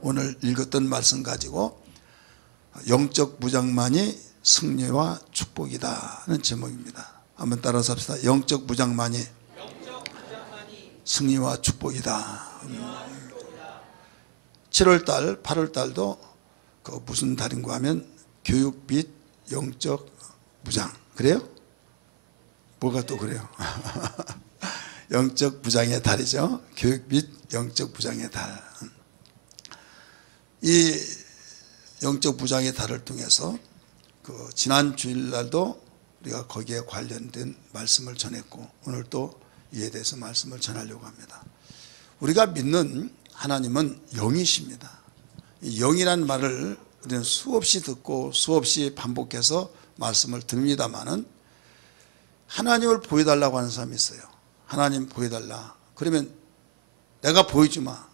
오늘 읽었던 말씀 가지고 영적 무장만이 승리와 축복이다 는 제목입니다. 한번 따라서 합시다. 영적 무장만이 승리와 축복이다. 7월달 8월달도 그 무슨 달인가 하면 교육 및 영적 무장, 그래요? 뭐가 또 그래요? 영적 무장의 달이죠. 교육 및 영적 무장의 달. 이 영적 무장의 달을 통해서 그 지난 주일날도 우리가 거기에 관련된 말씀을 전했고 오늘 또 이에 대해서 말씀을 전하려고 합니다. 우리가 믿는 하나님은 영이십니다. 이 영이란 말을 우리는 수없이 듣고 수없이 반복해서 말씀을 듭니다마는 하나님을 보여달라고 하는 사람이 있어요. 하나님 보여달라. 그러면 내가 보여주마.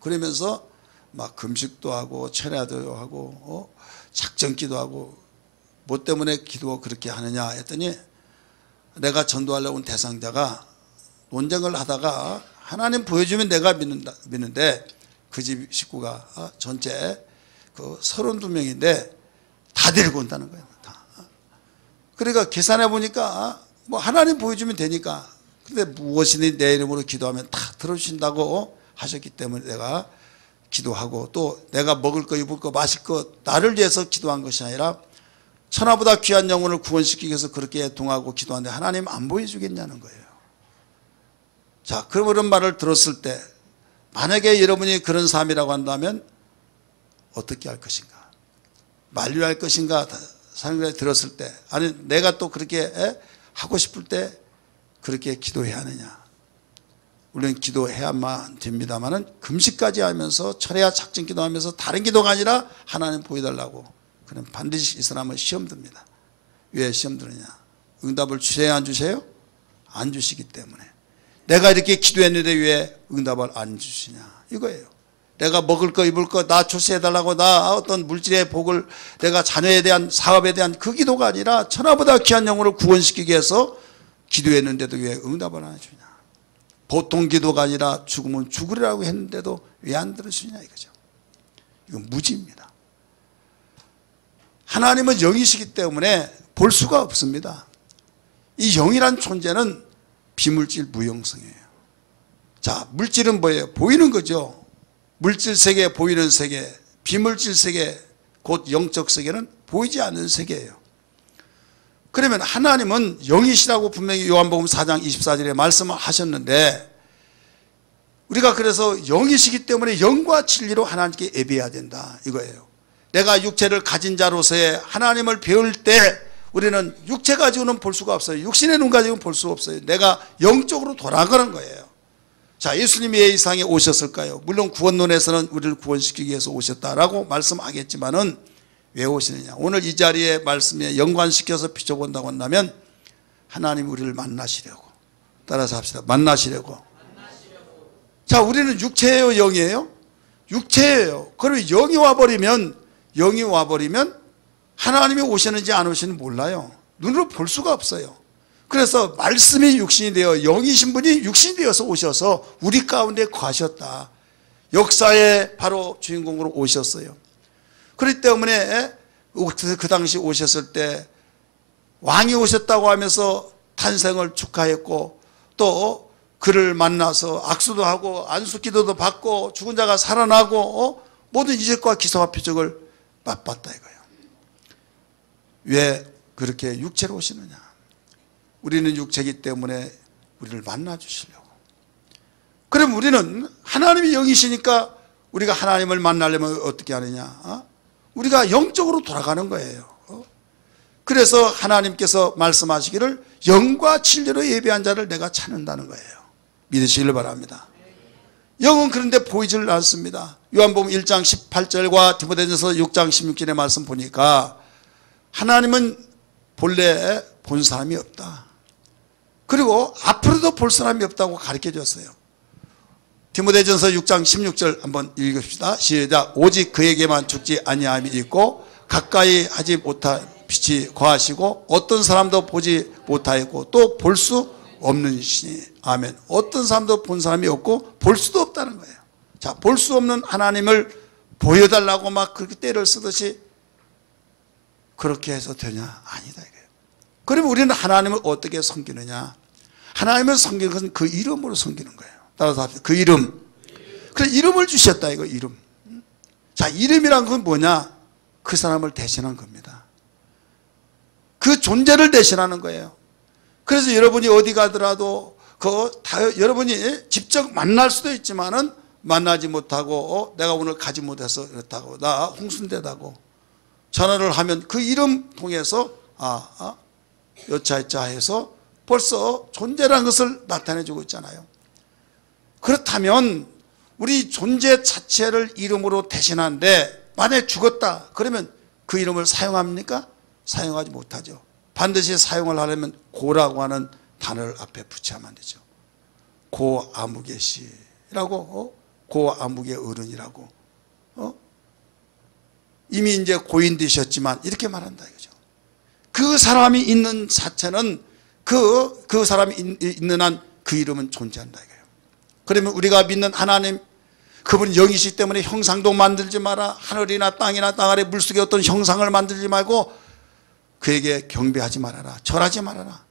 그러면서 막 금식도 하고 철야도 하고 작정기도 하고 뭐 때문에 기도 그렇게 하느냐 했더니 내가 전도하려고 온 대상자가 논쟁을 하다가 하나님 보여주면 내가 믿는데 그 집 식구가 전체 그 32명인데 다 데리고 온다는 거예요. 다. 그러니까 계산해 보니까 뭐 하나님 보여주면 되니까 근데 무엇이니 내 이름으로 기도하면 다 들어주신다고 하셨기 때문에 내가 기도하고 또 내가 먹을 거 입을 거 마실 거 나를 위해서 기도한 것이 아니라 천하보다 귀한 영혼을 구원시키기 위해서 그렇게 애통하고 기도하는데 하나님 안 보여주겠냐는 거예요. 자, 그런 말을 들었을 때 만약에 여러분이 그런 삶이라고 한다면 어떻게 할 것인가? 만류할 것인가? 사람들이 들었을 때 아니 내가 또 그렇게 하고 싶을 때 그렇게 기도해야 하느냐? 우리는 기도해야만 됩니다만은 금식까지 하면서 철야 작정 기도하면서 다른 기도가 아니라 하나님 보여달라고 그럼 반드시 이 사람은 시험 듭니다. 왜 시험 드느냐? 응답을 주세요 안 주세요? 안 주시기 때문에 내가 이렇게 기도했는데 왜 응답을 안 주시냐 이거예요. 내가 먹을 거 입을 거 나 출세해달라고 나 어떤 물질의 복을 내가 자녀에 대한 사업에 대한 그 기도가 아니라 천하보다 귀한 영혼을 구원시키기 위해서 기도했는데도 왜 응답을 안 해주냐. 보통 기도가 아니라 죽으면 죽으리라고 했는데도 왜 안 들으시냐 이거죠. 이건 무지입니다. 하나님은 영이시기 때문에 볼 수가 없습니다. 이 영이란 존재는 비물질 무형성이에요. 자, 물질은 뭐예요? 보이는 거죠. 물질 세계, 보이는 세계, 비물질 세계, 곧 영적 세계는 보이지 않는 세계예요. 그러면 하나님은 영이시라고 분명히 요한복음 4장 24절에 말씀을 하셨는데 우리가 그래서 영이시기 때문에 영과 진리로 하나님께 예배해야 된다 이거예요. 내가 육체를 가진 자로서의 하나님을 배울 때 우리는 육체 가지고는 볼 수가 없어요. 육신의 눈 가지고는 볼 수 없어요. 내가 영적으로 돌아가는 거예요. 자, 예수님이 왜 이 세상에 오셨을까요? 물론 구원론에서는 우리를 구원시키기 위해서 오셨다라고 말씀하겠지만은 왜 오시느냐? 오늘 이 자리에 말씀에 연관시켜서 비춰본다고 한다면 하나님이 우리를 만나시려고. 따라서 합시다. 만나시려고. 자, 우리는 육체예요, 영이에요? 육체예요. 그러면 영이 와버리면 하나님이 오시는지 안 오시는지 몰라요. 눈으로 볼 수가 없어요. 그래서 말씀이 육신이 되어 영이신 분이 육신이 되어서 오셔서 우리 가운데 거하셨다. 역사의 바로 주인공으로 오셨어요. 그렇기 때문에 그 당시 오셨을 때 왕이 오셨다고 하면서 탄생을 축하했고 또 그를 만나서 악수도 하고 안수기도도 받고 죽은 자가 살아나고 모든 이적과 기사와 표적을 맛봤다 이거예요. 왜 그렇게 육체로 오시느냐? 우리는 육체이기 때문에 우리를 만나 주시려고. 그럼 우리는 하나님이 영이시니까 우리가 하나님을 만나려면 어떻게 하느냐? 우리가 영적으로 돌아가는 거예요. 그래서 하나님께서 말씀하시기를 영과 진리로 예배한 자를 내가 찾는다는 거예요. 믿으시길 바랍니다. 영은 그런데 보이질 않습니다. 요한복음 1장 18절과 디모데전서 6장 16절의 말씀 보니까 하나님은 본래 본 사람이 없다. 그리고 앞으로도 볼 사람이 없다고 가르쳐 줬어요. 디모데전서 6장 16절 한번 읽읍시다. 시작. 오직 그에게만 죽지 아니함이 있고 가까이 하지 못한 빛이 거하시고 어떤 사람도 보지 못하였고 또 볼 수 없는 신이. 아멘. 어떤 사람도 본 사람이 없고 볼 수도 없다는 거예요. 자, 볼 수 없는 하나님을 보여달라고 막 그렇게 때를 쓰듯이 그렇게 해서 되냐? 아니다 이거예요. 그러면 우리는 하나님을 어떻게 섬기느냐? 하나님을 섬기는 것은 그 이름으로 섬기는 거예요. 따라서 합시다. 그 이름. 그래서 이름을 주셨다 이거 이름. 자, 이름이란 건 뭐냐? 그 사람을 대신한 겁니다. 그 존재를 대신하는 거예요. 그래서 여러분이 어디 가더라도 여러분이 직접 만날 수도 있지만은 만나지 못하고 내가 오늘 가지 못해서 그렇다고 나 홍순대다고 전화를 하면 그 이름 통해서 여차여차 해서 벌써 존재라는 것을 나타내 주고 있잖아요. 그렇다면 우리 존재 자체를 이름으로 대신하는데 만약에 죽었다 그러면 그 이름을 사용합니까? 사용하지 못하죠. 반드시 사용을 하려면 고라고 하는 단어를 앞에 붙여야만 안 되죠. 고 아무개 씨라고 고 아무개 어른이라고 이미 이제 고인 되셨지만 이렇게 말한다 이거죠. 그 사람이 있는 자체는 그 사람이 있는 한 그 이름은 존재한다 이거예요. 그러면 우리가 믿는 하나님 그분이 영이시기 때문에 형상도 만들지 마라. 하늘이나 땅이나 땅 아래 물속에 어떤 형상을 만들지 말고 그에게 경배하지 말아라. 절하지 말아라.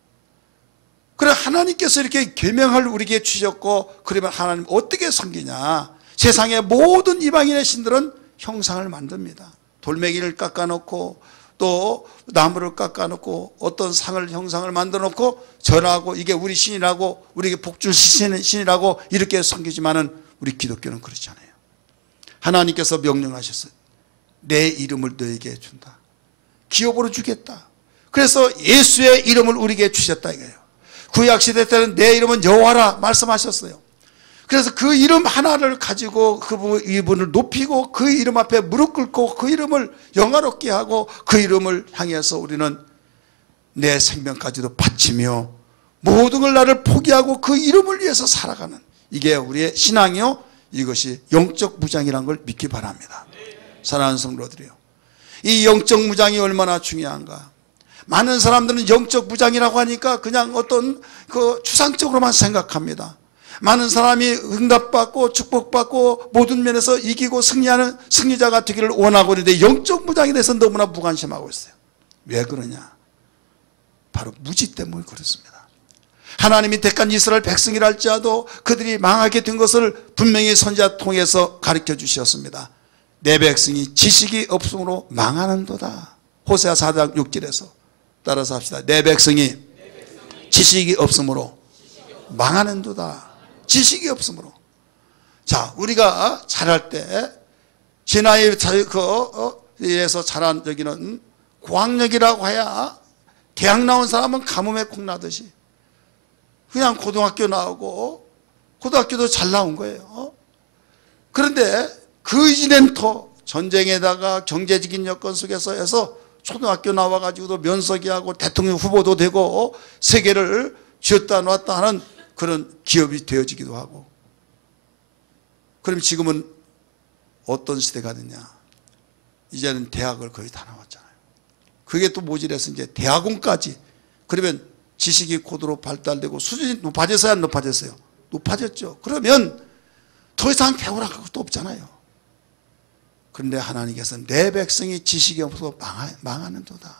그래 하나님께서 이렇게 계명을 우리에게 주셨고 그러면 하나님 어떻게 섬기냐. 세상의 모든 이방인의 신들은 형상을 만듭니다. 돌멩이를 깎아놓고 또 나무를 깎아놓고 어떤 상을 형상을 만들어놓고 절하고 이게 우리 신이라고 우리에게 복줄 신이라고 이렇게 섬기지만은 우리 기독교는 그렇지 않아요. 하나님께서 명령하셨어요. 내 이름을 너에게 준다. 기업으로 주겠다. 그래서 예수의 이름을 우리에게 주셨다 이거예요. 구약시대 때는 내 이름은 여호와라 말씀하셨어요. 그래서 그 이름 하나를 가지고 이분을 높이고 그 이름 앞에 무릎 꿇고 그 이름을 영화롭게 하고 그 이름을 향해서 우리는 내 생명까지도 바치며 모든 걸 나를 포기하고 그 이름을 위해서 살아가는 이게 우리의 신앙이요. 이것이 영적 무장이라는 걸 믿기 바랍니다. 사랑하는 성도들이요. 이 영적 무장이 얼마나 중요한가. 많은 사람들은 영적 무장이라고 하니까 그냥 어떤 추상적으로만 생각합니다. 많은 사람이 응답받고 축복받고 모든 면에서 이기고 승리하는 승리자가 되기를 원하고 있는데 영적 무장에 대해서 너무나 무관심하고 있어요. 왜 그러냐? 바로 무지 때문에 그렇습니다. 하나님이 택한 이스라엘 백성이라 할지라도 그들이 망하게 된 것을 분명히 선지자 통해서 가르쳐 주셨습니다. 내 백성이 지식이 없으므로 망하는도다. 호세아 4장 6절에서 따라서 합시다. 내 백성이 지식이 없으므로 망하는도다. 지식이 없으므로. 자, 우리가 자랄 때 신하에 의해서 자란 여기는 고학력이라고 해야 대학 나온 사람은 가뭄에 콩 나듯이 그냥 고등학교 나오고 고등학교도 잘 나온 거예요. 그런데 그 이전부터 전쟁에다가 경제적인 여건 속에서 해서 초등학교 나와가지고도 면석이 하고 대통령 후보도 되고 세계를 쥐었다 놨다 하는 그런 기업이 되어지기도 하고. 그럼 지금은 어떤 시대가 됐냐? 이제는 대학을 거의 다 나왔잖아요. 그게 또 모질해서 이제 대학원까지. 그러면 지식이 고도로 발달되고 수준이 높아졌어요? 안 높아졌어요? 높아졌죠. 그러면 더 이상 배우라는 것도 없잖아요. 그런데 하나님께서는 내 백성이 지식이 없어서 망하는도다.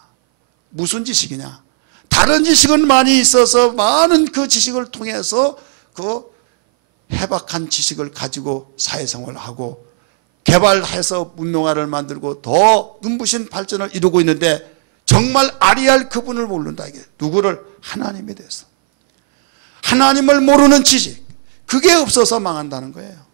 무슨 지식이냐? 다른 지식은 많이 있어서 많은 그 지식을 통해서 그 해박한 지식을 가지고 사회생활을 하고 개발해서 문명화를 만들고 더 눈부신 발전을 이루고 있는데 정말 아리할 그분을 모른다. 이게 누구를? 하나님에 대해서. 하나님을 모르는 지식, 그게 없어서 망한다는 거예요.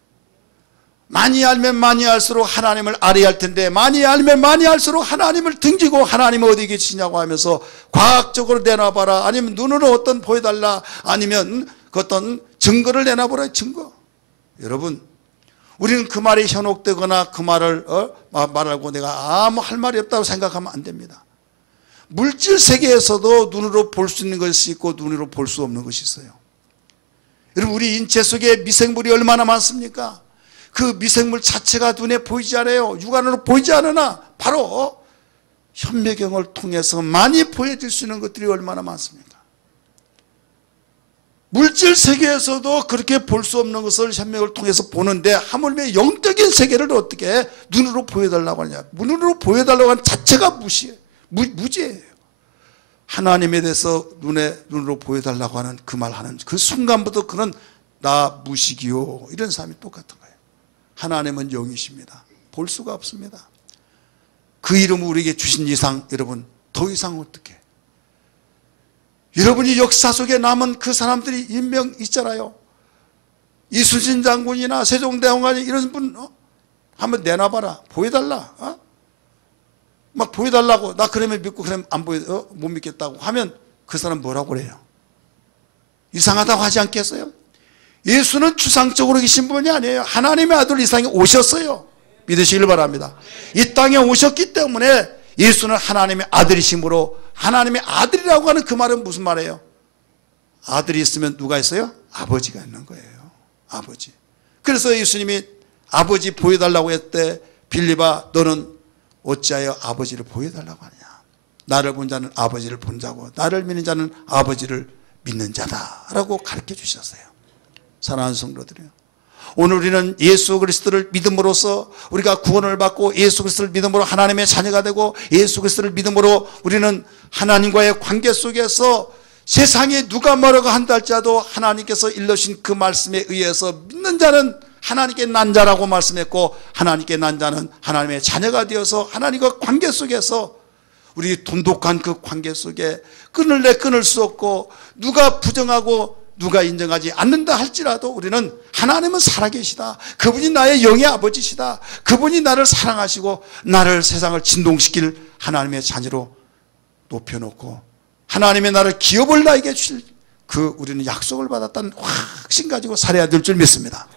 많이 알면 많이 알수록 하나님을 아리할 텐데 많이 알면 많이 알수록 하나님을 등지고 하나님이 어디 계시냐고 하면서 과학적으로 내놔봐라, 아니면 눈으로 어떤 보여달라, 아니면 그 어떤 증거를 내놔보라. 증거. 여러분, 우리는 그 말이 현혹되거나 그 말을 말하고 내가 아무 할 말이 없다고 생각하면 안 됩니다. 물질 세계에서도 눈으로 볼 수 있는 것이 있고 눈으로 볼 수 없는 것이 있어요. 여러분, 우리 인체 속에 미생물이 얼마나 많습니까? 그 미생물 자체가 눈에 보이지 않아요. 육안으로 보이지 않으나 바로 현미경을 통해서 많이 보여질 수 있는 것들이 얼마나 많습니까? 물질 세계에서도 그렇게 볼 수 없는 것을 현명을 통해서 보는데 하물며 영적인 세계를 어떻게 눈으로 보여달라고 하냐. 눈으로 보여달라고 하는 자체가 무지예요. 하나님에 대해서 눈으로 보여달라고 하는 그 말하는 그 순간부터 그는 나 무식이요 이런 사람이 똑같은 거예요. 하나님은 영이십니다. 볼 수가 없습니다. 그 이름을 우리에게 주신 이상 여러분 더 이상 어떻게 여러분이 역사 속에 남은 그 사람들이 인명 있잖아요. 이순신 장군이나 세종대왕이 이런 분 한번 내놔봐라. 보여달라. 막 보여달라고 나 그러면 믿고 그러면 못 믿겠다고 하면 그 사람 뭐라고 그래요? 이상하다고 하지 않겠어요? 예수는 추상적으로 계신 분이 아니에요. 하나님의 아들 이 땅에 오셨어요. 믿으시길 바랍니다. 이 땅에 오셨기 때문에 예수는 하나님의 아들이심으로 하나님의 아들이라고 하는 그 말은 무슨 말이에요? 아들이 있으면 누가 있어요? 아버지가 있는 거예요. 아버지. 그래서 예수님이 아버지 보여달라고 했대. 빌립아 너는 어찌하여 아버지를 보여달라고 하느냐. 나를 본 자는 아버지를 본 자고 나를 믿는 자는 아버지를 믿는 자다라고 가르쳐 주셨어요. 사랑하는 성도들이요, 오늘 우리는 예수 그리스도를 믿음으로써 우리가 구원을 받고 예수 그리스도를 믿음으로 하나님의 자녀가 되고 예수 그리스도를 믿음으로 우리는 하나님과의 관계 속에서 세상에 누가 뭐라고 한다 할지라도 하나님께서 일러주신 그 말씀에 의해서 믿는 자는 하나님께 난 자라고 말씀했고 하나님께 난 자는 하나님의 자녀가 되어서 하나님과 관계 속에서 우리 돈독한 그 관계 속에 끊을래 끊을 수 없고 누가 부정하고 누가 인정하지 않는다 할지라도 우리는 하나님은 살아계시다. 그분이 나의 영의 아버지시다. 그분이 나를 사랑하시고 나를 세상을 진동시킬 하나님의 자녀로 높여놓고 하나님의 나를 기업을 나에게 주실 그 우리는 약속을 받았다는 확신 가지고 살아야 될 줄 믿습니다.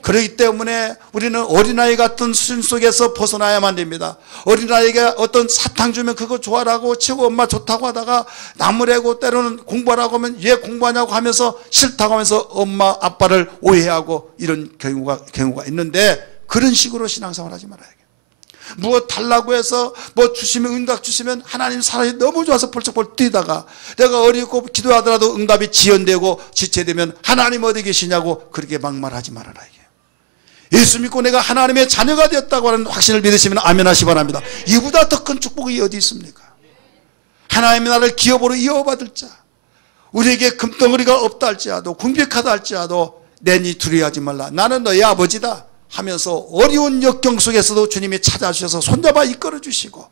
그렇기 때문에 우리는 어린아이 같은 수준 속에서 벗어나야만 됩니다. 어린아이에게 어떤 사탕 주면 그거 좋아라고 치고 엄마 좋다고 하다가 나무래고 때로는 공부하라고 하면 얘 공부하냐고 하면서 싫다고 하면서 엄마 아빠를 오해하고 이런 경우가 있는데 그런 식으로 신앙생활 하지 말아야 돼요. 무엇 달라고 해서 뭐 주시면 응답 주시면 하나님 사랑이 너무 좋아서 벌쩍벌쩍 뛰다가 내가 어렵고 기도하더라도 응답이 지연되고 지체되면 하나님 어디 계시냐고 그렇게 막말하지 말아라. 예수 믿고 내가 하나님의 자녀가 되었다고 하는 확신을 믿으시면 아멘 하시 바랍니다. 이보다 더 큰 축복이 어디 있습니까? 하나님의 나를 기업으로 이어받을 자, 우리에게 금덩어리가 없다 할지라도 궁핍하다 할지라도 내니 두려워하지 말라. 나는 너의 아버지다 하면서 어려운 역경 속에서도 주님이 찾아주셔서 손잡아 이끌어 주시고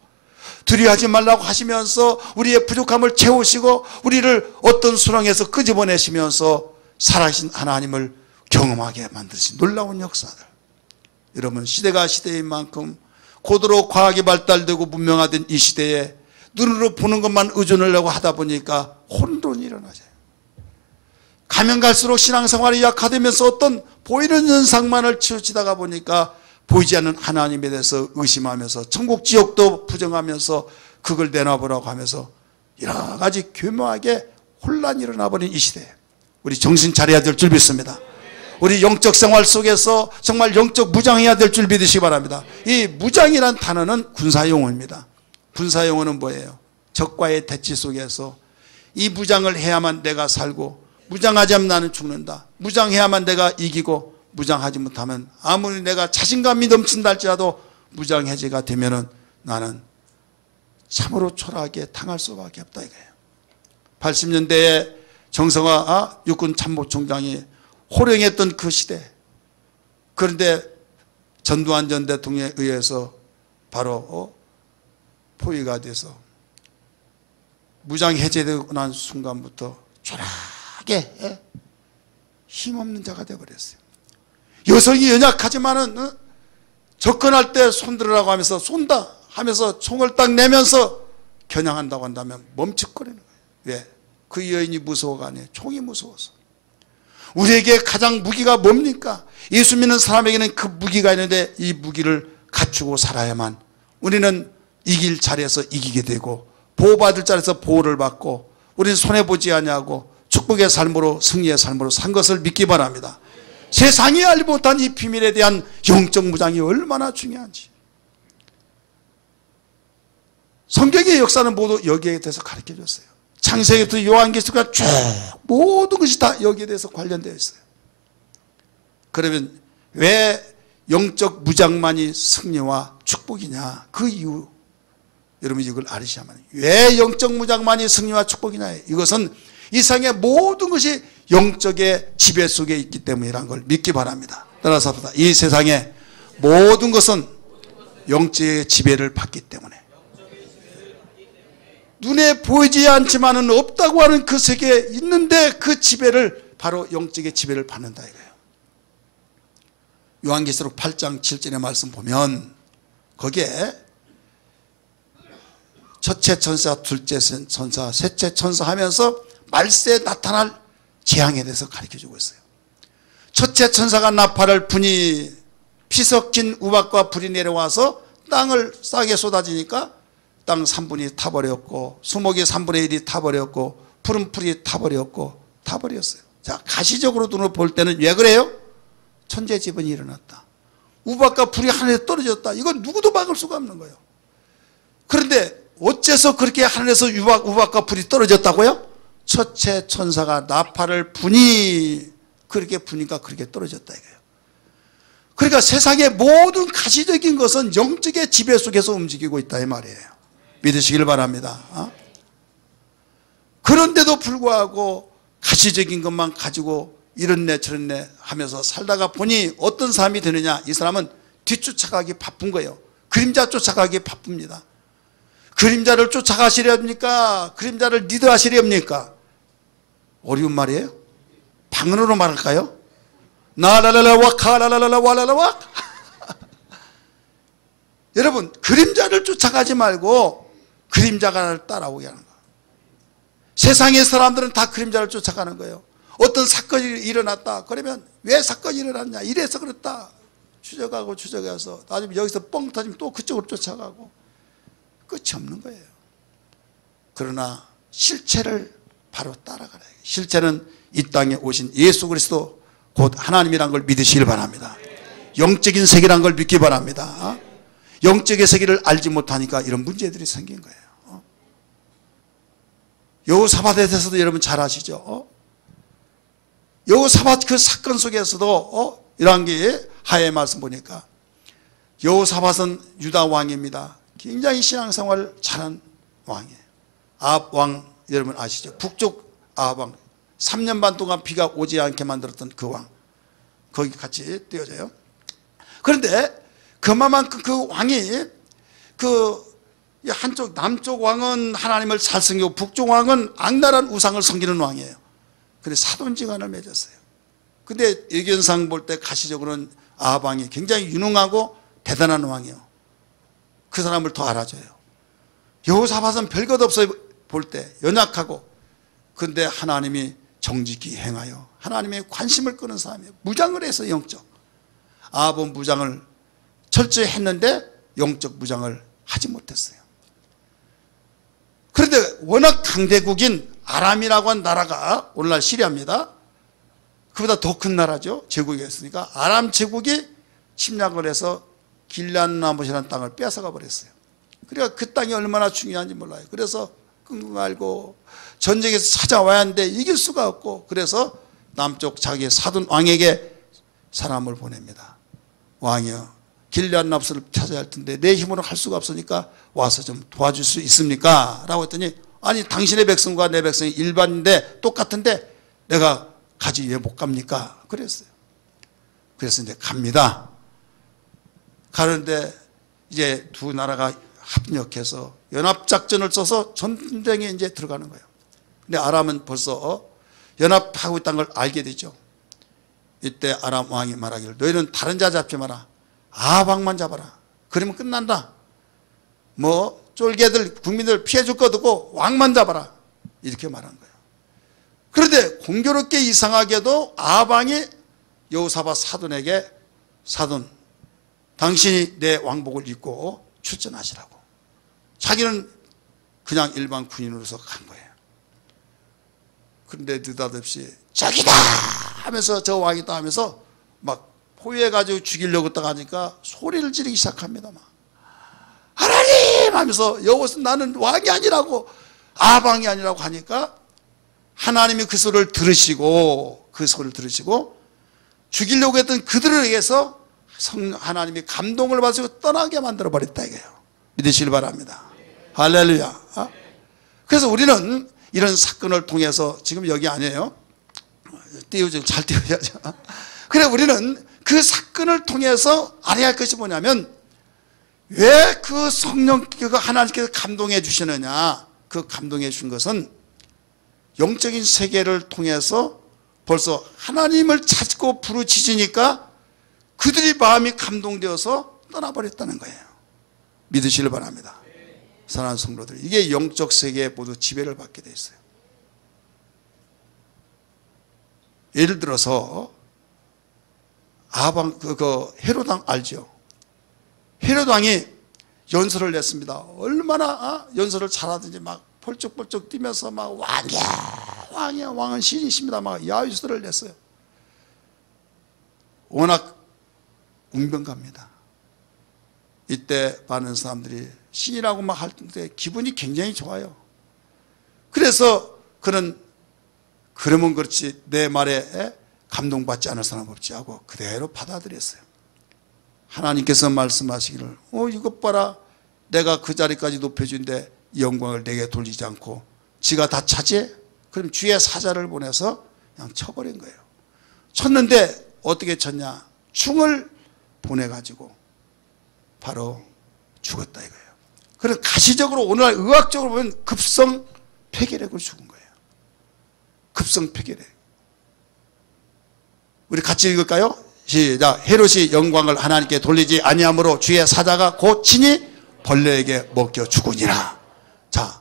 두려워하지 말라고 하시면서 우리의 부족함을 채우시고 우리를 어떤 수렁에서 끄집어내시면서 살아계신 하나님을 경험하게 만드신 놀라운 역사들. 여러분 시대가 시대인 만큼 고도로 과학이 발달되고 문명화된 이 시대에 눈으로 보는 것만 의존하려고 하다 보니까 혼돈이 일어나죠. 가면 갈수록 신앙생활이 약화되면서 어떤 보이는 현상만을 치우치다가 보니까 보이지 않는 하나님에 대해서 의심하면서 천국 지옥도 부정하면서 그걸 내놔보라고 하면서 여러 가지 교묘하게 혼란이 일어나버린 이 시대에 우리 정신 차려야 될 줄 믿습니다. 우리 영적 생활 속에서 정말 영적 무장해야 될 줄 믿으시기 바랍니다. 이 무장이란 단어는 군사용어입니다. 군사용어는 뭐예요? 적과의 대치 속에서 이 무장을 해야만 내가 살고 무장하지 않으면 나는 죽는다. 무장해야만 내가 이기고 무장하지 못하면 아무리 내가 자신감이 넘친다 할지라도 무장해제가 되면은 나는 참으로 초라하게 당할 수밖에 없다 이거예요. 80년대에 정성화 육군 참모총장이 호령했던 그 시대, 그런데 전두환 전 대통령에 의해서 바로 포위가 돼서 무장 해제되고 난 순간부터 초라하게 힘없는 자가 되어버렸어요. 여성이 연약하지만은 접근할 때 손들으라고 하면서 쏜다 하면서 총을 딱 내면서 겨냥한다고 한다면 멈칫거리는 거예요. 왜? 그 여인이 무서워가 아니에요. 총이 무서워서. 우리에게 가장 무기가 뭡니까? 예수 믿는 사람에게는 그 무기가 있는데 이 무기를 갖추고 살아야만 우리는 이길 자리에서 이기게 되고 보호받을 자리에서 보호를 받고 우리는 손해보지 아니하고 축복의 삶으로 승리의 삶으로 산 것을 믿기 바랍니다. 세상이 알지 못한 이 비밀에 대한 영적 무장이 얼마나 중요한지 성경의 역사는 모두 여기에 대해서 가르쳐줬어요. 창세기부터 요한계시록까지 쭉 모든 것이 다 여기에 대해서 관련되어 있어요. 그러면 왜 영적 무장만이 승리와 축복이냐? 그 이유 여러분 이걸 알으셔야만 해요. 왜 영적 무장만이 승리와 축복이냐? 이것은 이 세상의 모든 것이 영적의 지배 속에 있기 때문이라는 걸 믿기 바랍니다. 따라서 합시다. 이 세상의 모든 것은 영적의 지배를 받기 때문에, 눈에 보이지 않지만은 없다고 하는 그 세계에 있는데 그 지배를 바로 영적의 지배를 받는다 이거예요. 요한계시록 8장 7절의 말씀 보면 거기에 첫째 천사, 둘째 천사, 셋째 천사 하면서 말세에 나타날 재앙에 대해서 가르쳐주고 있어요. 첫째 천사가 나팔을 부니 피 섞인 우박과 불이 내려와서 땅을 싸게 쏟아지니까 땅 3분이 타버렸고 수목이 3분의 1이 타버렸고 푸른 풀이 타버렸고 타버렸어요. 자, 가시적으로 눈으로 볼 때는 왜 그래요? 천재지변이 일어났다. 우박과 불이 하늘에 떨어졌다. 이건 누구도 막을 수가 없는 거예요. 그런데 어째서 그렇게 하늘에서 우박과 불이 떨어졌다고요? 첫째 천사가 나팔을 부니 그렇게 부니까 그렇게 떨어졌다 이거예요. 그러니까 세상의 모든 가시적인 것은 영적의 지배 속에서 움직이고 있다 이 말이에요. 믿으시길 바랍니다. 그런데도 불구하고 가시적인 것만 가지고 이렇네 저렇네 하면서 살다가 보니 어떤 사람이 되느냐? 이 사람은 뒤쫓아가기 바쁜 거예요. 그림자 쫓아가기 바쁩니다. 그림자를 쫓아가시렵니까? 그림자를 리드하시렵니까? 어려운 말이에요. 방언으로 말할까요? 나라라라와 카라라라라 와라라와. 여러분, 그림자를 쫓아가지 말고 그림자가 따라오게 하는 거예요. 세상의 사람들은 다 그림자를 쫓아가는 거예요. 어떤 사건이 일어났다 그러면 왜 사건이 일어났냐, 이래서 그렇다 추적해서 나중에 여기서 뻥 터지면 또 그쪽으로 쫓아가고 끝이 없는 거예요. 그러나 실체를 바로 따라가라. 실체는 이 땅에 오신 예수 그리스도 곧 하나님이란 걸 믿으시길 바랍니다. 영적인 세계란 걸 믿기 바랍니다. 영적의 세계를 알지 못하니까 이런 문제들이 생긴 거예요. 여호사밧에 대해서도 여러분 잘 아시죠? 여호사밧 그 사건 속에서도 이러한 게 하의 말씀 보니까 여호사밧은 유다 왕입니다. 굉장히 신앙생활을 잘한 왕이에요. 아합 왕 여러분 아시죠? 북쪽 아합 왕 3년 반 동안 비가 오지 않게 만들었던 그 왕, 거기 같이 띄워져요. 그런데 그만큼 그 왕이 그 한쪽 남쪽 왕은 하나님을 잘 섬기고 북쪽 왕은 악랄한 우상을 섬기는 왕이에요. 그래서 사돈지간을 맺었어요. 근데 예견상 볼 때 가시적으로는 아합 왕이 굉장히 유능하고 대단한 왕이에요. 그 사람을 더 알아줘요. 여호사밧은 별것 없어요. 볼 때 연약하고, 근데 하나님이 정직히 행하여 하나님의 관심을 끄는 사람이에요. 무장을 해서 영적, 아합은 무장을 철저히 했는데 영적 무장을 하지 못했어요. 그런데 워낙 강대국인 아람이라고 한 나라가 오늘날 시리아입니다. 그보다 더 큰 나라죠. 제국이었으니까 아람 제국이 침략을 해서 길란라못이라는 땅을 뺏어가 버렸어요. 그러니까 그 땅이 얼마나 중요한지 몰라요. 그래서 끙끙 앓고 전쟁에서 찾아와야 하는데 이길 수가 없고, 그래서 남쪽 자기의 사돈 왕에게 사람을 보냅니다. 왕이여, 길란라못을 찾아야 할 텐데 내 힘으로 할 수가 없으니까 와서 좀 도와줄 수 있습니까? 라고 했더니, 아니 당신의 백성과 내 백성이 일반인데 똑같은데 내가 가지 왜 못 갑니까? 그랬어요. 그래서 이제 갑니다. 가는데 이제 두 나라가 합력해서 연합작전을 써서 전쟁에 이제 들어가는 거예요. 근데 아람은 벌써 연합하고 있다는 걸 알게 되죠. 이때 아람 왕이 말하기를, 너희는 다른 자 잡지 마라. 아합 왕만 잡아라. 그러면 끝난다. 뭐 쫄개들 국민들 피해줄 것 없고 왕만 잡아라. 이렇게 말한 거예요. 그런데 공교롭게 이상하게도 아합 왕이 여호사밧 사돈에게, 사돈 당신이 내 왕복을 입고 출전하시라고. 자기는 그냥 일반 군인으로서 간 거예요. 그런데 느닷없이 저기다 하면서, 저 왕이다 하면서 막 포위해가지고 죽이려고 딱 하니까 소리를 지르기 시작합니다. 막 하나님 하면서, 여호사 나는 왕이 아니라고, 아방이 아니라고 하니까 하나님이 그 소리를 들으시고 죽이려고 했던 그들을 위해서 하나님이 감동을 받으시고 떠나게 만들어 버렸다 이거예요. 믿으시길 바랍니다. 할렐루야. 그래서 우리는 이런 사건을 통해서, 지금 여기 아니에요, 띄우죠, 잘 띄워야죠. 그래, 우리는 그 사건을 통해서 알아야 할 것이 뭐냐면, 왜 그 성령께서 하나님께서 감동해 주시느냐. 그 감동해 주신 것은 영적인 세계를 통해서 벌써 하나님을 찾고 부르짖으니까 그들이 마음이 감동되어서 떠나버렸다는 거예요. 믿으시길 바랍니다. 사랑하는 성도들, 이게 영적 세계에 모두 지배를 받게 돼 있어요. 예를 들어서 헤롯 왕 알죠? 헤롯 왕이 연설을 냈습니다. 얼마나 연설을 잘하든지 막 펄쩍펄쩍 뛰면서 막 왕이야 왕은 신이십니다 막 야유서를 냈어요. 워낙 웅변갑니다. 이때 많은 사람들이 신이라고 막 할 때 기분이 굉장히 좋아요. 그래서 그는 그러면 그렇지 내 말에 감동받지 않을 사람 없지 하고 그대로 받아들였어요. 하나님께서 말씀하시기를 이것 봐라, 내가 그 자리까지 높여준데 영광을 내게 돌리지 않고 지가 다 차지해? 그럼 주의 사자를 보내서 그냥 쳐버린 거예요. 쳤는데 어떻게 쳤냐, 충을 보내가지고 바로 죽었다 이거예요. 그래서 가시적으로 오늘날 의학적으로 보면 급성 폐결핵으로 죽은 거예요. 급성 폐결핵. 우리 같이 읽을까요? 시작. 헤롯이 영광을 하나님께 돌리지 아니하므로 주의 사자가 곧 친히 벌레에게 먹여 죽으니라. 자,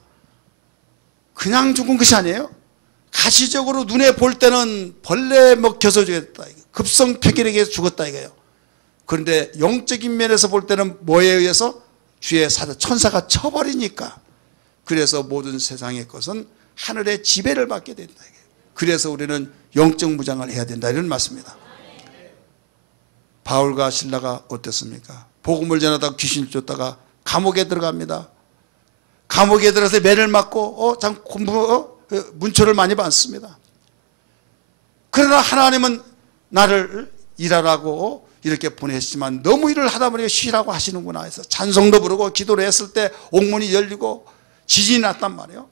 그냥 죽은 것이 아니에요. 가시적으로 눈에 볼 때는 벌레에 먹혀서 죽었다, 급성 폐결핵에 죽었다 이거예요. 그런데 영적인 면에서 볼 때는 뭐에 의해서? 주의 사자 천사가 쳐버리니까. 그래서 모든 세상의 것은 하늘의 지배를 받게 된다 이거예요. 그래서 우리는 영적 무장을 해야 된다 이런 말씀입니다. 바울과 실라가 어땠습니까? 복음을 전하다가 귀신을 쫓다가 감옥에 들어갑니다. 감옥에 들어서 매를 맞고 문초를 많이 받습니다. 그러나 하나님은 나를 일하라고 이렇게 보냈지만 너무 일을 하다 보니까 쉬라고 하시는구나 해서 찬송도 부르고 기도를 했을 때 옥문이 열리고 지진이 났단 말이에요.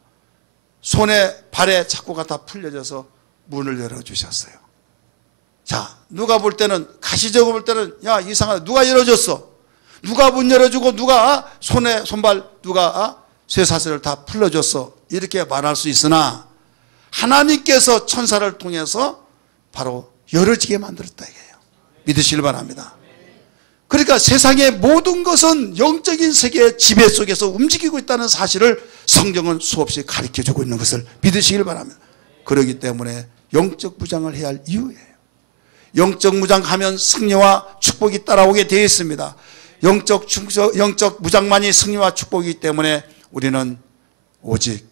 손에 발에 자꾸가 다 풀려져서 문을 열어주셨어요. 자, 누가 볼 때는, 가시적으로 볼 때는 야 이상하다, 누가 열어줬어? 누가 문 열어주고 누가 손에 손발 누가 쇠사슬을 다 풀어줬어? 이렇게 말할 수 있으나 하나님께서 천사를 통해서 바로 열어지게 만들었다 이게요. 믿으시길 바랍니다. 그러니까 세상의 모든 것은 영적인 세계의 지배 속에서 움직이고 있다는 사실을 성경은 수없이 가르쳐주고 있는 것을 믿으시길 바랍니다. 그렇기 때문에 영적 무장을 해야 할 이유예요. 영적 무장하면 승리와 축복이 따라오게 되어 있습니다. 영적 무장만이 승리와 축복이기 때문에 우리는 오직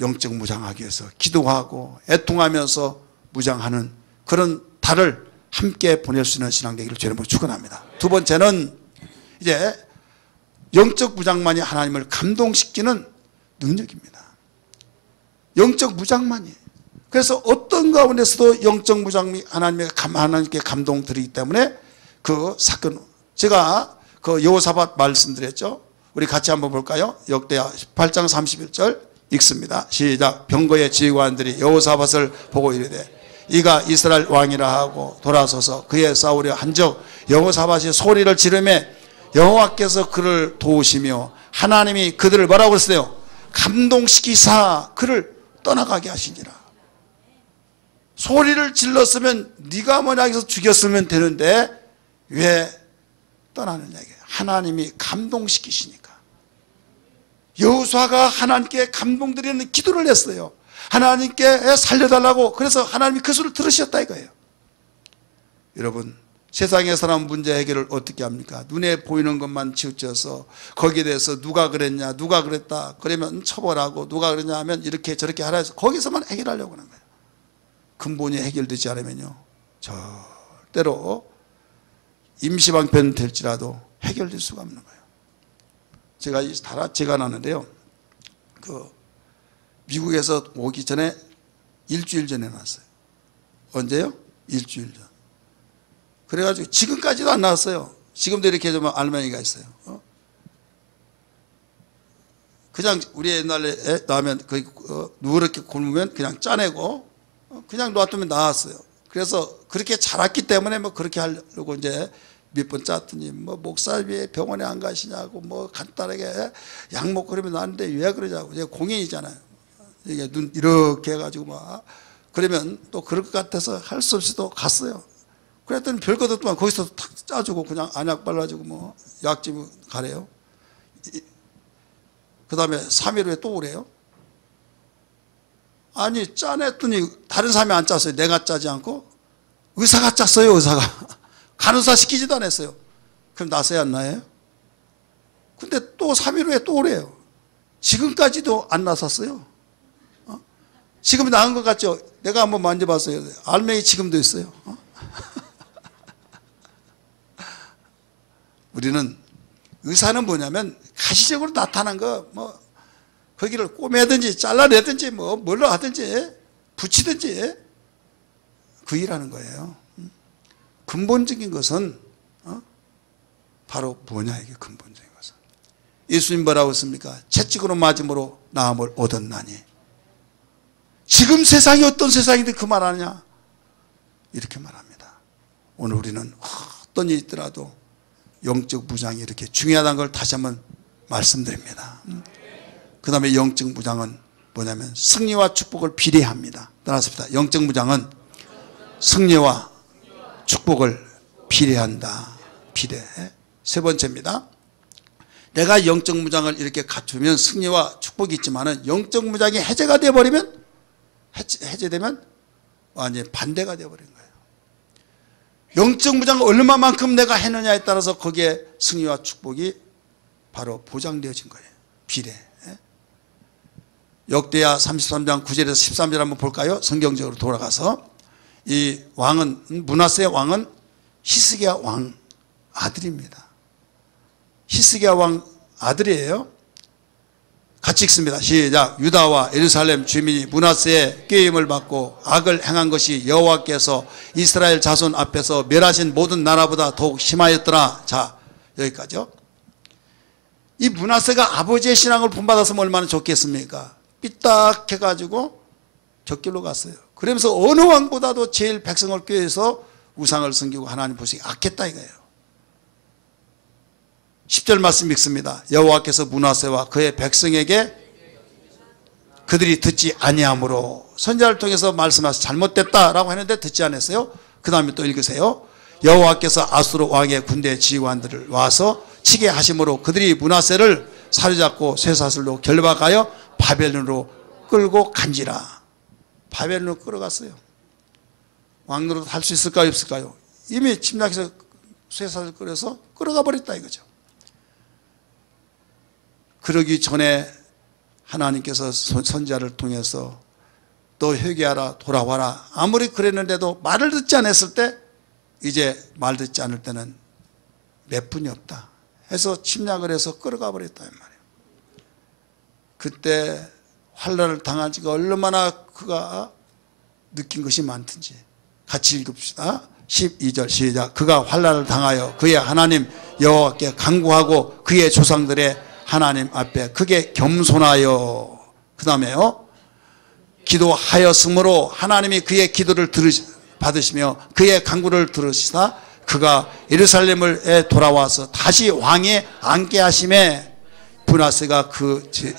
영적 무장하기 위해서 기도하고 애통하면서 무장하는 그런 달을 함께 보낼 수 있는 신앙 되기를 주님으로 축원합니다. 두 번째는 이제 영적 무장만이 하나님을 감동시키는 능력입니다. 영적 무장만이. 그래서 어떤 가운데서도 영적 무장이 하나님께 감동 드리기 때문에 그 사건, 제가 그 여호사밧 말씀드렸죠. 우리 같이 한번 볼까요? 역대하 18장 31절 읽습니다. 시작. 병거의 지휘관들이 여호사밧을 보고 이르되 이가 이스라엘 왕이라 하고 돌아서서 그의 싸우려 한적 여호사밧이 소리를 지르매 여호와께서 그를 도우시며 하나님이 그들을 뭐라고 그랬어요? 감동시키사 그를 떠나가게 하시니라. 소리를 질렀으면 네가 뭐냐 해서 죽였으면 되는데 왜 떠나느냐. 하나님이 감동시키시니까. 여호수아가 하나님께 감동드리는 기도를 했어요. 하나님께 살려달라고. 그래서 하나님이 그 소리를 들으셨다 이거예요. 여러분, 세상의 사람 문제 해결을 어떻게 합니까? 눈에 보이는 것만 치우쳐서 거기에 대해서 누가 그랬냐, 누가 그랬다 그러면 처벌하고, 누가 그랬냐 하면 이렇게 저렇게 하라 해서 거기서만 해결하려고 하는 거예요. 근본이 해결되지 않으면요 절대로 임시방편 될지라도 해결될 수가 없는 거예요. 제가 이 다라치가 나는데요, 그 미국에서 오기 전에 일주일 전에 나왔어요. 언제요? 일주일 전. 그래가지고 지금까지도 안 나왔어요. 지금도 이렇게 좀 알맹이가 있어요. 그냥 우리 옛날에 나면 누렇게 굶으면 그냥 짜내고 그냥 놔두면 나왔어요. 그래서 그렇게 자랐기 때문에 뭐 그렇게 하려고 이제 몇 번 짰더니 뭐 목사님 왜 병원에 안 가시냐고 뭐 간단하게 약 먹고 그러면 나는데 왜 그러냐고. 이제 공연이잖아요. 이게 눈 이렇게 해가지고 막 그러면 또 그럴 것 같아서 할 수 없이 또 갔어요. 그랬더니 별것 없지만 거기서 탁 짜주고 그냥 안약 발라주고 뭐 약집 가래요. 그 다음에 3일 후에 또 오래요. 아니 짜냈더니 다른 사람이 안 짰어요. 내가 짜지 않고 의사가 짰어요. 의사가 간호사 시키지도 않았어요. 그럼 나서야 안 나요? 근데 또 3일 후에 또 오래요. 지금까지도 안 나섰어요. 지금 나은 것 같죠? 내가 한번 만져봤어요. 알맹이 지금도 있어요. 우리는 의사는 뭐냐면 가시적으로 나타난 거 뭐 거기를 꼬매든지 잘라내든지 뭐 뭘로 하든지 붙이든지 그 일하는 거예요. 근본적인 것은 바로 뭐냐 이게 근본적인 것은. 예수님 뭐라고 했습니까? 채찍으로 맞음으로 나음을 얻었나니. 지금 세상이 어떤 세상인데 그 말 하느냐 이렇게 말합니다. 오늘 우리는 어떤 일이 있더라도 영적 무장이 이렇게 중요하다는 걸 다시 한번 말씀드립니다. 그 다음에 영적 무장은 뭐냐면 승리와 축복을 비례합니다. 따라합시다. 영적 무장은 승리와 축복을 비례한다. 비례. 세 번째입니다. 내가 영적 무장을 이렇게 갖추면 승리와 축복이 있지만은 영적 무장이 해제가 되어버리면 해제되면 완전히 반대가 되어버린 거예요. 영적 무장을 얼마만큼 내가 했느냐에 따라서 거기에 승리와 축복이 바로 보장되어진 거예요. 비례. 역대하 33장 9절에서 13절 한번 볼까요? 성경적으로 돌아가서 이 왕은 므낫세 왕은 히스기야 왕 아들입니다. 히스기야 왕 아들이에요. 같이 읽습니다. 시작. 유다와 예루살렘 주민이 므낫세의 꾀임을 받고 악을 행한 것이 여호와께서 이스라엘 자손 앞에서 멸하신 모든 나라보다 더욱 심하였더라. 자, 여기까지요. 이 므낫세가 아버지의 신앙을 본받았으면 얼마나 좋겠습니까? 삐딱해가지고 적길로 갔어요. 그러면서 어느 왕보다도 제일 백성을 꾀해서 우상을 섬기고 하나님 보시기 악했다 이거예요. 10절 말씀 읽습니다. 여호와께서 므낫세와 그의 백성에게 그들이 듣지 아니하므로 선지자를 통해서 말씀하셔서 잘못됐다라고 했는데 듣지 않았어요. 그 다음에 또 읽으세요. 여호와께서 아수르 왕의 군대 지휘관들을 와서 치게 하심으로 그들이 므낫세를 사로잡고 쇠사슬로 결박하여 바벨론으로 끌고 간지라. 바벨론으로 끌어갔어요. 왕노릇 할 수 있을까요 없을까요? 이미 침략해서 쇠사슬 끌어서 끌어가 버렸다 이거죠. 그러기 전에 하나님께서 선지자를 통해서 너 회개하라 돌아와라. 아무리 그랬는데도 말을 듣지 않았을 때 이제 말 듣지 않을 때는 몇 분이 없다 해서 침략을 해서 끌어가 버렸다 이 말이에요. 그때 환난을 당한 지가 얼마나 그가 느낀 것이 많든지 같이 읽읍시다. 12절 시작. 그가 환난을 당하여 그의 하나님 여호와께 간구하고 그의 조상들의 하나님 앞에 크게 겸손하여 그 다음에요 기도하였으므로 하나님이 그의 기도를 받으시며 그의 간구를 들으시사 그가 예루살렘에 돌아와서 다시 왕에 앉게 하심에 므낫세가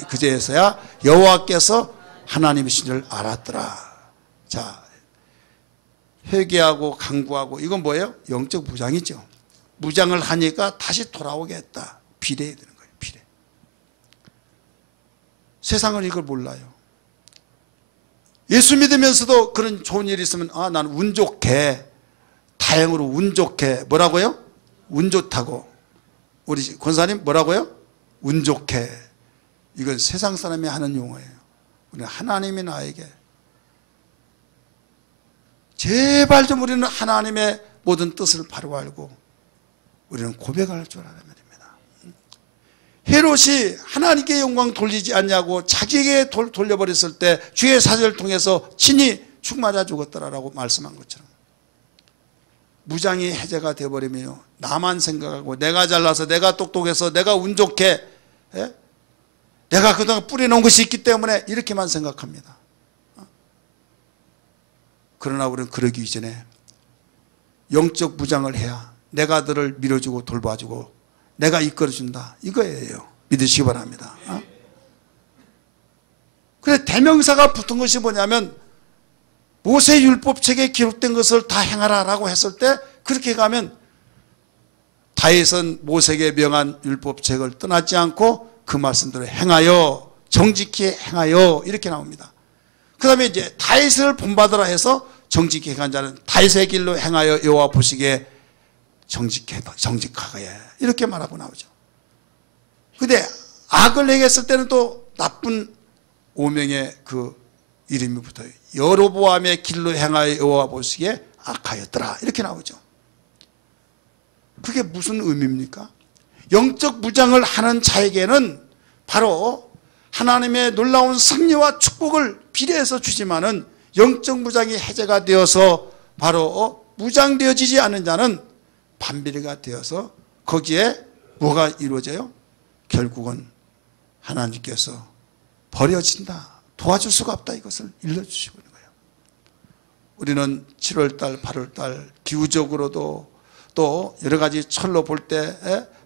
그제서야 여호와께서 하나님이신 줄 알았더라. 자, 회개하고 간구하고 이건 뭐예요? 영적 무장이죠. 무장을 하니까 다시 돌아오겠다. 비례해야 되는 거예요. 비례. 세상은 이걸 몰라요. 예수 믿으면서도 그런 좋은 일이 있으면 아, 나는 운 좋게 다행으로 운 좋게 뭐라고요? 운 좋다고. 우리 권사님 뭐라고요? 운 좋게. 이건 세상 사람이 하는 용어예요. 우리는 하나님이 나에게 제발 좀 우리는 하나님의 모든 뜻을 바로 알고 우리는 고백할 줄 알아야 됩니다. 헤롯이 하나님께 영광 돌리지 않냐고 자기에게 돌려버렸을 때 주의 사절을 통해서 친히 죽 맞아 죽었더라라고 말씀한 것처럼, 무장이 해제가 되어버리며 나만 생각하고 내가 잘나서 내가 똑똑해서 내가 운 좋게, 내가 그동안 뿌려놓은 것이 있기 때문에 이렇게만 생각합니다. 그러나 우리는 그러기 이전에 영적 무장을 해야 내가 너를 밀어주고 돌봐주고 내가 이끌어준다, 이거예요. 믿으시기 바랍니다. 그래, 대명사가 붙은 것이 뭐냐면 모세 율법책에 기록된 것을 다 행하라라고 했을 때, 그렇게 가면 다윗은 모세에게 명한 율법책을 떠나지 않고 그 말씀대로 행하여, 정직히 행하여, 이렇게 나옵니다. 그 다음에 이제 다윗을 본받으라 해서 정직히 행한 자는 다윗의 길로 행하여 여호와 보시기에 정직하게, 이렇게 말하고 나오죠. 근데 악을 행했을 때는 또 나쁜 오명의 그 이름이 붙어요. 여로보암의 길로 행하여 여호와 보시기에 악하였더라, 이렇게 나오죠. 그게 무슨 의미입니까? 영적 무장을 하는 자에게는 바로 하나님의 놀라운 승리와 축복을 비례해서 주지만은, 영적 무장이 해제가 되어서 바로 무장되어지지 않은 자는 반비례가 되어서 거기에 뭐가 이루어져요? 결국은 하나님께서 버려진다, 도와줄 수가 없다, 이것을 일러주시고 있는 거예요. 우리는 7월달 8월달 기후적으로도 또 여러 가지 철로 볼 때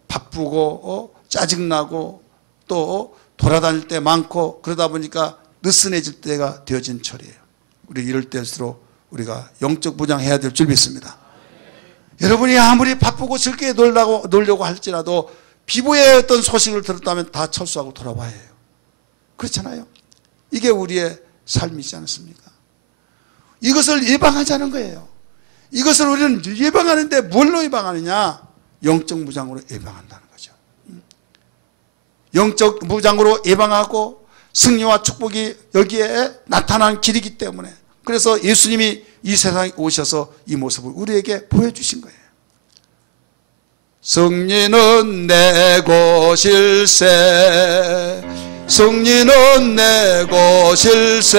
바쁘고 짜증나고 또 돌아다닐 때 많고, 그러다 보니까 느슨해질 때가 되어진 철이에요. 우리 이럴 때일수록 우리가 영적 무장해야 될 줄 믿습니다. 여러분이 아무리 바쁘고 즐겁게 놀려고 할지라도 비보의 어떤 소식을 들었다면 다 철수하고 돌아와야 해요. 그렇잖아요. 이게 우리의 삶이지 않습니까? 이것을 예방하자는 거예요. 이것을 우리는 예방하는데 뭘로 예방하느냐? 영적 무장으로 예방한다는 거죠. 영적 무장으로 예방하고 승리와 축복이 여기에 나타난 길이기 때문에, 그래서 예수님이 이 세상에 오셔서 이 모습을 우리에게 보여주신 거예요. 승리는 내 것일세, 승리는 내 것일세,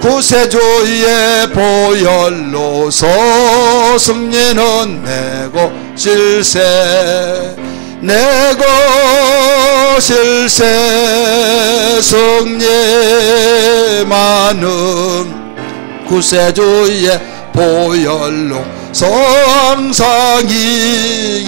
구세주의 보혈로서 승리는 내 것일세, 내 것일세, 승리만은 구세주의 보혈로 성상이,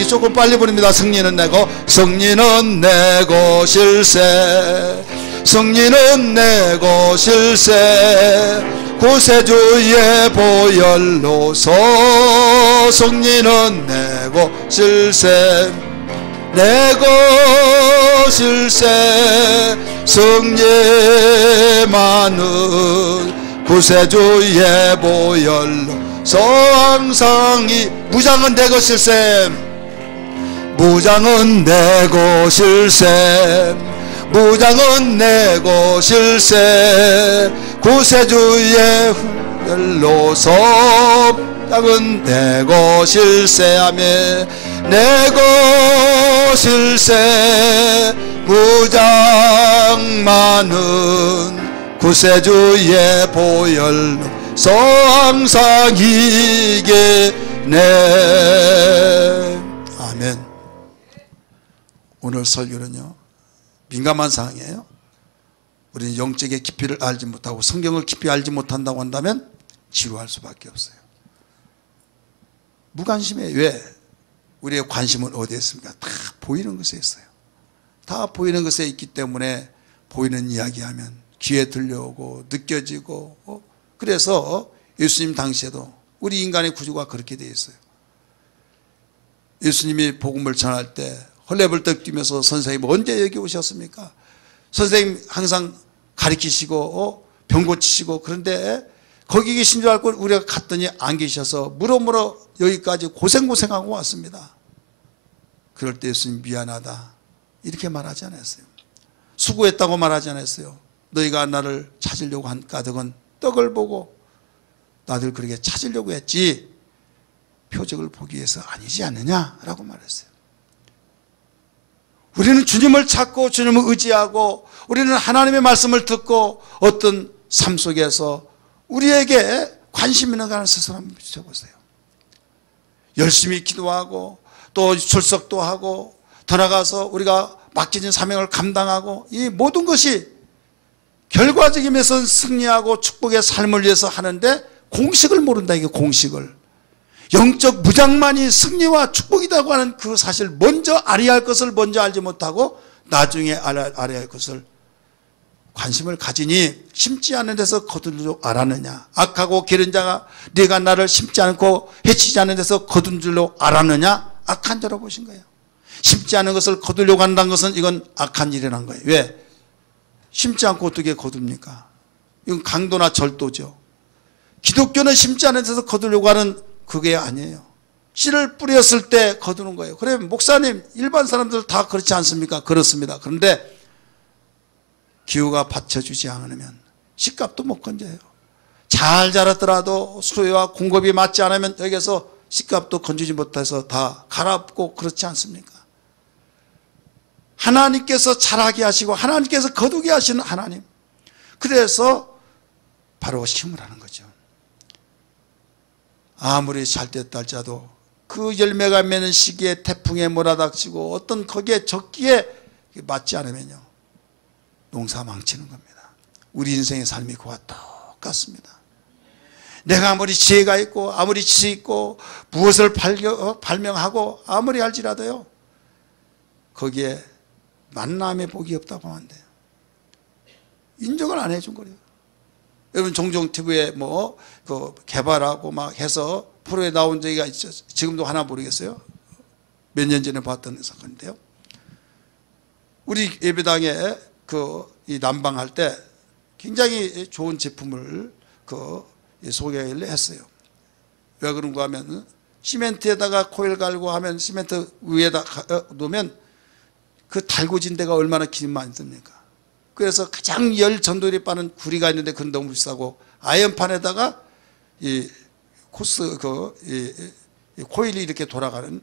조금 빨리 부릅니다. 승리는 내고, 승리는 내 것일세, 승리는 내 것일세, 구세주의 보혈로서 승리는 내 것일세, 내 것일세, 승리만은 구세주의 보혈로 성상이. 무장은 내 것일세, 무장은 내 것일세, 무장은 내 것일세, 구세주의 보혈로서 땅은 내 것일세 하며, 내 것일세, 무장만은 구세주의 보혈로 항상 이기네. 아멘. 오늘 설교는요, 민감한 사항이에요. 우리는 영적의 깊이를 알지 못하고 성경을 깊이 알지 못한다고 한다면 지루할 수밖에 없어요. 무관심해. 왜? 우리의 관심은 어디에 있습니까? 다 보이는 것에 있어요. 다 보이는 것에 있기 때문에 보이는 이야기하면 귀에 들려오고 느껴지고, 그래서 예수님 당시에도 우리 인간의 구조가 그렇게 되어 있어요. 예수님이 복음을 전할 때 헐레벌떡 뛰면서 선생님 언제 여기 오셨습니까? 선생님 항상 가르치시고 병 고치시고, 그런데 거기 계신 줄 알고 우리가 갔더니 안 계셔서 물어물어 여기까지 고생하고 왔습니다. 그럴 때 예수님 미안하다 이렇게 말하지 않았어요. 수고했다고 말하지 않았어요. 너희가 나를 찾으려고 한 까닭은 떡을 보고 나들 그렇게 찾으려고 했지 표적을 보기 위해서 아니지 않느냐라고 말했어요. 우리는 주님을 찾고 주님을 의지하고 우리는 하나님의 말씀을 듣고 어떤 삶 속에서 우리에게 관심 있는 가는 스스로 한번 비춰보세요. 열심히 기도하고 또 출석도 하고 더 나가서 우리가 맡겨진 사명을 감당하고 이 모든 것이 결과적인 면에서 승리하고 축복의 삶을 위해서 하는데 공식을 모른다. 이게 공식을. 영적 무장만이 승리와 축복이라고 하는 그 사실 먼저 알아야 할 것을 먼저 알지 못하고 나중에 알아야 할 것을 관심을 가지니 심지 않은 데서 거둔 줄 알았느냐. 악하고 게으른 자가 네가 나를 심지 않고 해치지 않은 데서 거둔 줄로 알았느냐. 악한 자로 보신 거예요. 심지 않은 것을 거두려고 한다는 것은 이건 악한 일이라는 거예요. 왜? 심지 않고 어떻게 거둡니까? 이건 강도나 절도죠. 기독교는 심지 않은 데서 거두려고 하는 그게 아니에요. 씨를 뿌렸을 때 거두는 거예요. 그래 목사님 일반 사람들 다 그렇지 않습니까? 그렇습니다. 그런데 기후가 받쳐주지 않으면 씨값도 못 건져요. 잘 자랐더라도 수요와 공급이 맞지 않으면 여기서 씨값도 건지지 못해서 다 갈아엎고 그렇지 않습니까? 하나님께서 자라게 하시고 하나님께서 거두게 하시는 하나님. 그래서 바로 심으라는 거죠. 아무리 잘됐다 할지라도 그 열매가 맺는 시기에 태풍에 몰아닥치고 어떤 거기에 적기에 맞지 않으면요 농사 망치는 겁니다. 우리 인생의 삶이 그와 똑같습니다. 내가 아무리 지혜가 있고 아무리 지식 있고 무엇을 발명하고 아무리 할지라도요 거기에 만남의 복이 없다고 하면 안 돼요. 인정을 안 해준 거예요. 여러분 종종 TV에 뭐 그 개발하고 막 해서 프로에 나온 적이 있죠. 지금도 하나 모르겠어요. 몇 년 전에 봤던 사건인데요. 우리 예배당에 그 이 난방할 때 굉장히 좋은 제품을 그 소개를 했어요. 왜 그런가 하면 시멘트에다가 코일 갈고 하면 시멘트 위에다 놓으면 그 달궈진 데가 얼마나 기름만 듭니까? 그래서 가장 열 전도율이 빠른 구리가 있는데 그건 너무 비싸고 아연판에다가 이 코스 이 코일이 이렇게 돌아가는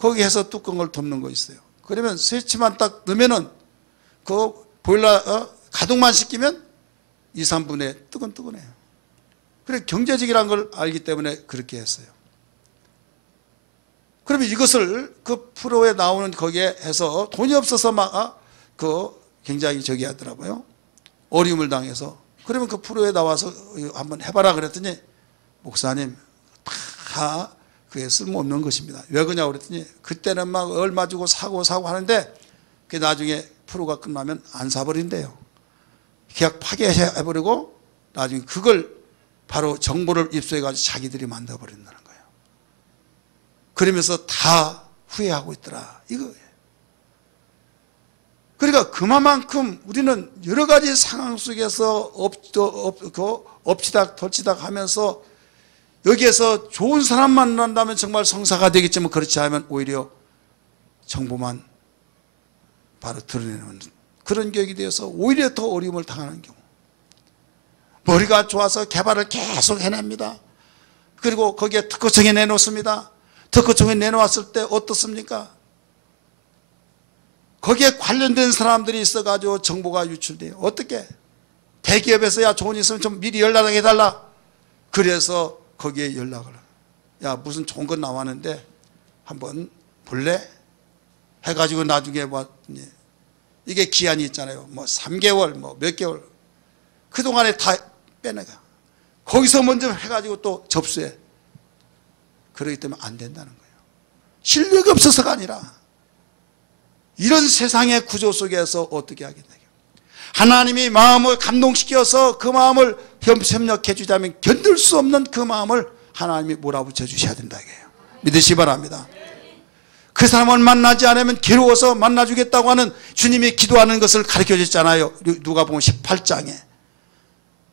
거기에서 뚜껑을 덮는 거 있어요. 그러면 스위치만 딱 넣으면은 그 보일러 가동만 시키면 2, 3분에 뜨끈뜨끈해요. 그래 경제적이라는 걸 알기 때문에 그렇게 했어요. 그러면 이것을 그 프로에 나오는 거기에 해서 돈이 없어서 막 그 굉장히 저기 하더라고요. 어려움을 당해서. 그러면 그 프로에 나와서 한번 해봐라 그랬더니 목사님 다 그게 쓸모없는 것입니다. 왜 그러냐고 그랬더니 그때는 막 얼마 주고 사고 하는데 그 나중에 프로가 끝나면 안 사버린대요. 계약 파기해버리고 나중에 그걸 바로 정보를 입수해가지고 자기들이 만들어버린다는 거예요. 그러면서 다 후회하고 있더라 이거예요. 그러니까 그만큼 우리는 여러 가지 상황 속에서 엎치닥 덜치닥 하면서 여기에서 좋은 사람 만난다면 정말 성사가 되겠지만 그렇지 않으면 오히려 정보만 바로 드러내는 그런 격이 되어서 오히려 더 어려움을 당하는 경우. 머리가 좋아서 개발을 계속 해냅니다. 그리고 거기에 특허청에 내놓습니다. 특허청에 내놓았을 때 어떻습니까? 거기에 관련된 사람들이 있어가지고 정보가 유출돼요. 어떻게? 대기업에서 야 좋은 일 있으면 좀 미리 연락을 해달라. 그래서 거기에 연락을 야 무슨 좋은 건 나왔는데 한번 볼래? 해가지고 나중에 봤더니 이게 기한이 있잖아요. 뭐 3개월 뭐 몇 개월 그동안에 다 빼내가 거기서 먼저 해가지고 또 접수해. 그러기 때문에 안 된다는 거예요. 실력이 없어서가 아니라 이런 세상의 구조 속에서 어떻게 하겠냐. 하나님이 마음을 감동시켜서 그 마음을 협력해 주자면 견딜 수 없는 그 마음을 하나님이 몰아붙여 주셔야 된다 이게요. 믿으시기 바랍니다. 그 사람을 만나지 않으면 괴로워서 만나주겠다고 하는 주님이 기도하는 것을 가르쳐 줬잖아요. 누가복음 18장에.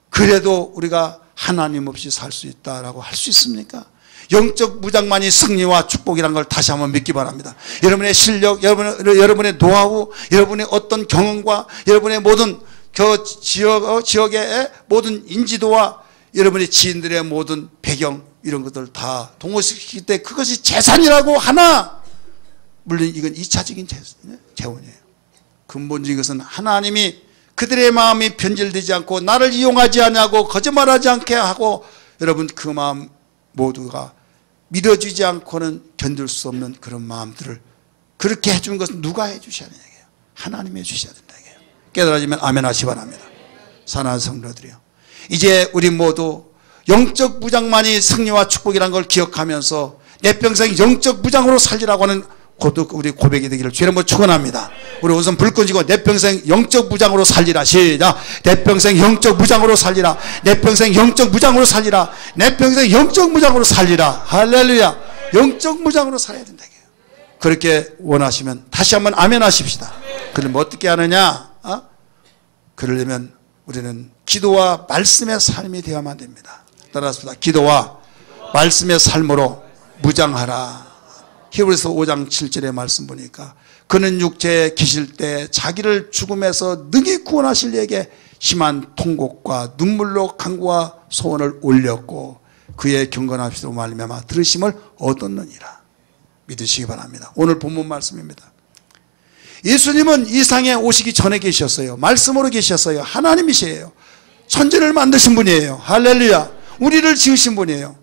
그래도 우리가 하나님 없이 살 수 있다라고 할 수 있습니까? 영적 무장만이 승리와 축복이라는 걸 다시 한번 믿기 바랍니다. 여러분의 실력, 여러분의 노하우, 여러분의 어떤 경험과 여러분의 모든 그 지역의 모든 인지도와 여러분의 지인들의 모든 배경 이런 것들 다 동원시킬 때 그것이 재산이라고 하나 물론 이건 2차적인 재원이에요. 근본적인 것은 하나님이 그들의 마음이 변질되지 않고 나를 이용하지 않냐고 거짓말하지 않게 하고, 여러분 그 마음 모두가 믿어주지 않고는 견딜 수 없는 그런 마음들을 그렇게 해주는 것은 누가 해주셔야 되냐, 하나님이 해주셔야 된다. 깨달아지면 아멘 하시 바랍니다. 사랑하는 성도들이요, 이제 우리 모두 영적 무장만이 승리와 축복이라는 걸 기억하면서 내 평생 영적 무장으로 살리라고 하는 우리 고백이 되기를 주의 이름으로 축원합니다. 우리 우선 불 끄지고 내 평생 영적 무장으로 살리라. 시작. 내 평생 영적 무장으로 살리라. 내 평생 영적 무장으로 살리라. 내 평생 영적 무장으로 살리라. 할렐루야. 영적 무장으로 살아야 된다. 그렇게 원하시면 다시 한번 아멘 하십시다. 그러면 어떻게 하느냐? 그러려면 우리는 기도와 말씀의 삶이 되어야만 됩니다. 따라서 기도와 말씀의 삶으로 무장하라. 히브리서 5장 7절의 말씀 보니까 그는 육체에 계실 때 자기를 죽음에서 능히 구원하실 이에게 심한 통곡과 눈물로 간구와 소원을 올렸고 그의 경건하시로 말미암아 들으심을 얻었느니라. 믿으시기 바랍니다. 오늘 본문 말씀입니다. 예수님은 이 상에 오시기 전에 계셨어요. 말씀으로 계셨어요. 하나님이시에요. 천지를 만드신 분이에요. 할렐루야. 우리를 지으신 분이에요.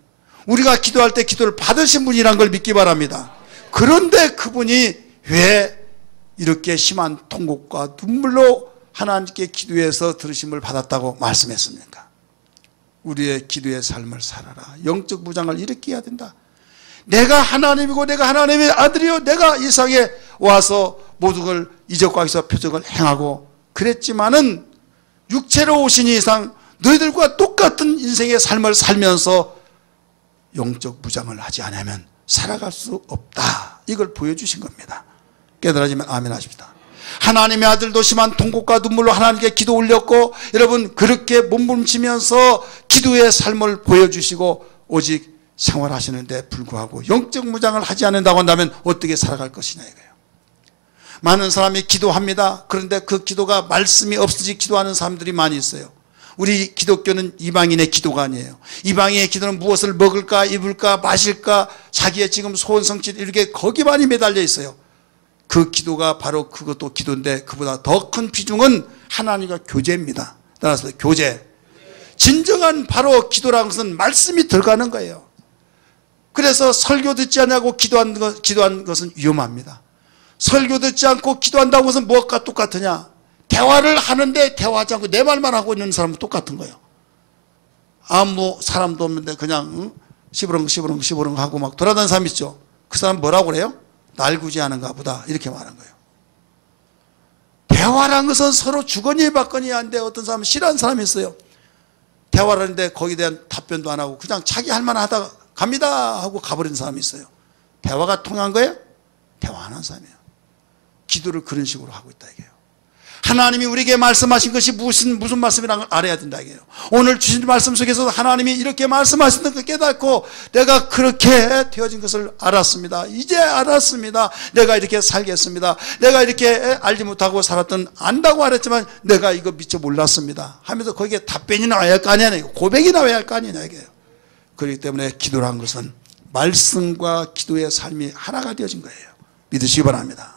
우리가 기도할 때 기도를 받으신 분이란 걸 믿기 바랍니다. 그런데 그분이 왜 이렇게 심한 통곡과 눈물로 하나님께 기도해서 들으심을 받았다고 말씀했습니까? 우리의 기도의 삶을 살아라. 영적 무장을 이렇게 해야 된다. 내가 하나님이고 내가 하나님의 아들이요, 내가 이 세상에 와서 모든 걸 이적과 기사 표적을 행하고 그랬지만은 육체로 오신 이상 너희들과 똑같은 인생의 삶을 살면서 영적 무장을 하지 않으면 살아갈 수 없다. 이걸 보여주신 겁니다. 깨달아지면 아멘 하십니다. 하나님의 아들도 심한 통곡과 눈물로 하나님께 기도 올렸고, 여러분 그렇게 몸부림치면서 기도의 삶을 보여주시고 오직 생활하시는데 불구하고 영적 무장을 하지 않는다고 한다면 어떻게 살아갈 것이냐 이거예요. 많은 사람이 기도합니다. 그런데 그 기도가 말씀이 없어지 기도하는 사람들이 많이 있어요. 우리 기독교는 이방인의 기도가 아니에요. 이방인의 기도는 무엇을 먹을까 입을까 마실까 자기의 지금 소원 성취 이렇게 거기만이 매달려 있어요. 그 기도가 바로 그것도 기도인데 그보다 더 큰 비중은 하나님과 교제입니다. 따라서 교제. 진정한 바로 기도라는 것은 말씀이 들어가는 거예요. 그래서 설교 듣지 않냐고 기도한 것은 위험합니다. 설교 듣지 않고 기도한다고 해서 무엇과 똑같으냐? 대화를 하는데 대화하지 않고 내 말만 하고 있는 사람은 똑같은 거예요. 아무 사람도 없는데 그냥 시부렁 하고 막 돌아다니는 사람 있죠. 그 사람 뭐라고 그래요? 날구지하는가 보다 이렇게 말하는 거예요. 대화라는 것은 서로 주거니 받거니 하는데 어떤 사람은 싫어하는 사람이 있어요. 대화를 하는데 거기에 대한 답변도 안 하고 그냥 자기 할 만 하다가 갑니다 하고 가버리는 사람이 있어요. 대화가 통한 거예요? 대화 안 하는 사람이에요. 기도를 그런 식으로 하고 있다 이게요. 하나님이 우리에게 말씀하신 것이 무슨 말씀이라는 걸 알아야 된다 이게요. 오늘 주신 말씀 속에서 하나님이 이렇게 말씀하시는 걸 깨닫고 내가 그렇게 되어진 것을 알았습니다. 이제 알았습니다. 내가 이렇게 살겠습니다. 내가 이렇게 알지 못하고 살았던 안다고 알았지만 내가 이거 미처 몰랐습니다 하면서 거기에 답변이 나와야 할 거 아니냐, 고백이 나와야 할 거 아니냐 이게요. 그렇기 때문에 기도라는 것은 말씀과 기도의 삶이 하나가 되어진 거예요. 믿으시기 바랍니다.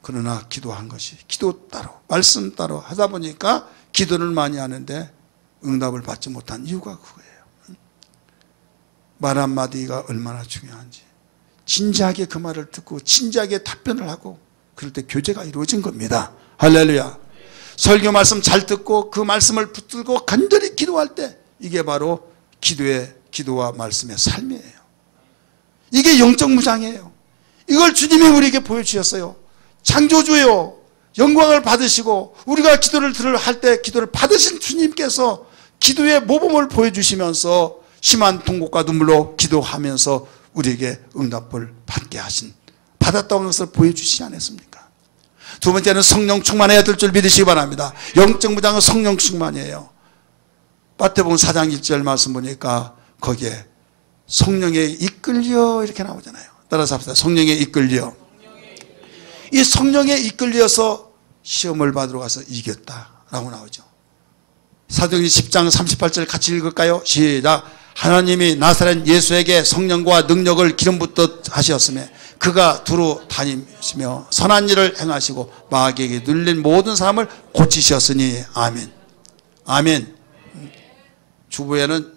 그러나 기도한 것이 기도 따로 말씀 따로 하다 보니까 기도를 많이 하는데 응답을 받지 못한 이유가 그거예요. 말 한마디가 얼마나 중요한지 진지하게 그 말을 듣고 진지하게 답변을 하고 그럴 때 교제가 이루어진 겁니다. 할렐루야. 설교 말씀 잘 듣고 그 말씀을 붙들고 간절히 기도할 때 이게 바로 기도와 말씀의 삶이에요. 이게 영적 무장이에요. 이걸 주님이 우리에게 보여주셨어요. 창조주요 영광을 받으시고 우리가 기도를 할 때 기도를 받으신 주님께서 기도의 모범을 보여주시면서 심한 통곡과 눈물로 기도하면서 우리에게 응답을 받게 하신 받았다는 것을 보여주시지 않았습니까? 두 번째는 성령 충만해야 될 줄 믿으시기 바랍니다. 영적 무장은 성령 충만이에요. 마태복음 4장 1절 말씀 보니까 거기에 성령에 이끌려 이렇게 나오잖아요. 따라서 합시다. 성령에 이끌려. 이 성령에 이끌려서 시험을 받으러 가서 이겼다라고 나오죠. 사도행전 10장 38절 같이 읽을까요? 시작. 하나님이 나사렛 예수에게 성령과 능력을 기름 붓듯 하셨으며 그가 두루 다니시며 선한 일을 행하시고 마귀에게 눌린 모든 사람을 고치셨으니 아멘. 아멘. 주부에는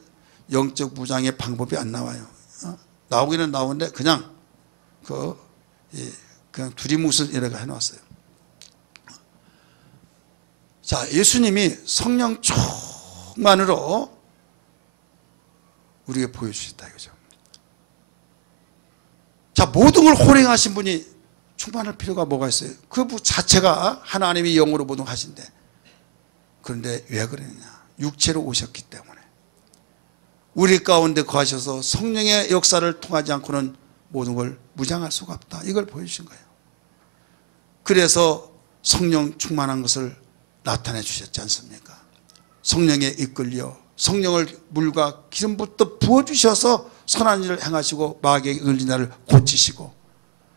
영적 무장의 방법이 안 나와요. 나오기는 나오는데 그냥 그냥 두리뭉술 이렇게 해놨어요. 자, 예수님이 성령 충만으로 우리에게 보여주셨다 이거죠. 자, 모든 걸 호령하신 분이 충만할 필요가 뭐가 있어요? 그 자체가 하나님이 영으로 모든 걸 하신데, 그런데 왜 그러느냐? 육체로 오셨기 때문에 우리 가운데 거하셔서 성령의 역사를 통하지 않고는 모든 걸 무장할 수가 없다, 이걸 보여주신 거예요. 그래서 성령 충만한 것을 나타내 주셨지 않습니까? 성령에 이끌려 성령을 물과 기름부터 부어주셔서 선한 일을 행하시고 마귀에게 눌린 자를 고치시고,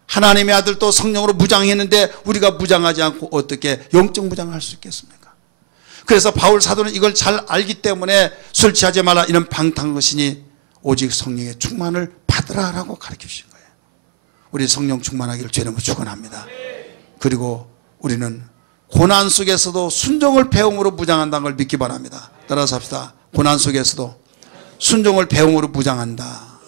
하나님의 아들도 성령으로 무장했는데 우리가 무장하지 않고 어떻게 영적 무장을 할 수 있겠습니까? 그래서 바울 사도는 이걸 잘 알기 때문에 술 취하지 말라 이런 방탕것이니 오직 성령의 충만을 받으라라고 가르쳐 주신 거예요. 우리 성령 충만하기를 주님으로 축원합니다. 그리고 우리는 고난 속에서도 순종을 배움으로 무장한다는 걸 믿기 바랍니다. 따라서 합시다. 고난 속에서도 순종을 배움으로 무장한다.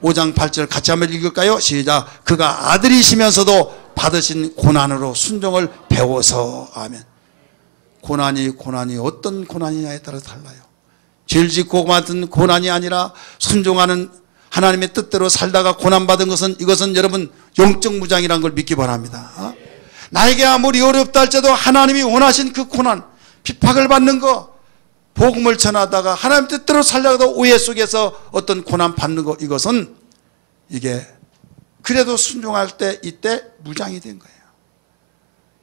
5장 8절 같이 한번 읽을까요? 시작. 그가 아들이시면서도 받으신 고난으로 순종을 배워서. 아멘. 고난이 어떤 고난이냐에 따라 달라요. 죄를 짓고 받은 고난이 아니라 순종하는 하나님의 뜻대로 살다가 고난받은 것은, 이것은 여러분 영적 무장이라는 걸 믿기 바랍니다. 나에게 아무리 어렵다 할지라도 하나님이 원하신 그 고난, 핍박을 받는 거, 복음을 전하다가 하나님 뜻대로 살려도 오해 속에서 어떤 고난 받는 거, 이것은 이게 그래도 순종할 때 이때 무장이 된 거예요.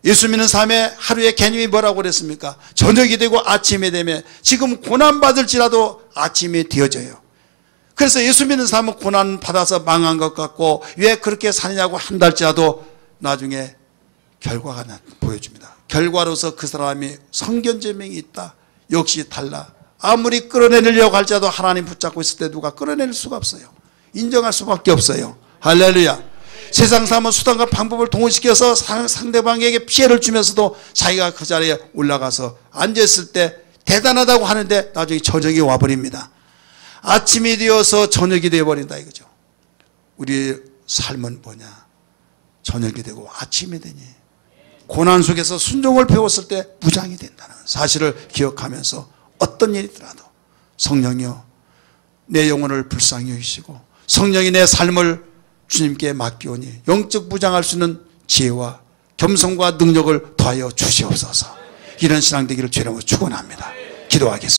예수 믿는 삶의 하루의 개념이 뭐라고 그랬습니까? 저녁이 되고 아침이 되면 지금 고난 받을지라도 아침이 되어져요. 그래서 예수 믿는 삶은 고난 받아서 망한 것 같고 왜 그렇게 사느냐고 한달지라도 나중에 결과가 보여줍니다. 결과로서 그 사람이 성견제명이 있다. 역시 달라. 아무리 끌어내려고 할지라도 하나님 붙잡고 있을 때 누가 끌어낼 수가 없어요. 인정할 수밖에 없어요. 할렐루야. 세상 사람은 수단과 방법을 동원시켜서 상대방에게 피해를 주면서도 자기가 그 자리에 올라가서 앉았을 때 대단하다고 하는데 나중에 저녁이 와버립니다. 아침이 되어서 저녁이 되어버린다 이거죠. 우리 삶은 뭐냐? 저녁이 되고 아침이 되니 고난 속에서 순종을 배웠을 때 무장이 된다는 사실을 기억하면서 어떤 일이 있더라도 성령이여 내 영혼을 불쌍히 여기시고 성령이 내 삶을 주님께 맡기오니 영적 무장할 수 있는 지혜와 겸손과 능력을 더하여 주시옵소서. 이런 신앙 되기를 주님으로 축원합니다. 기도하겠습니다.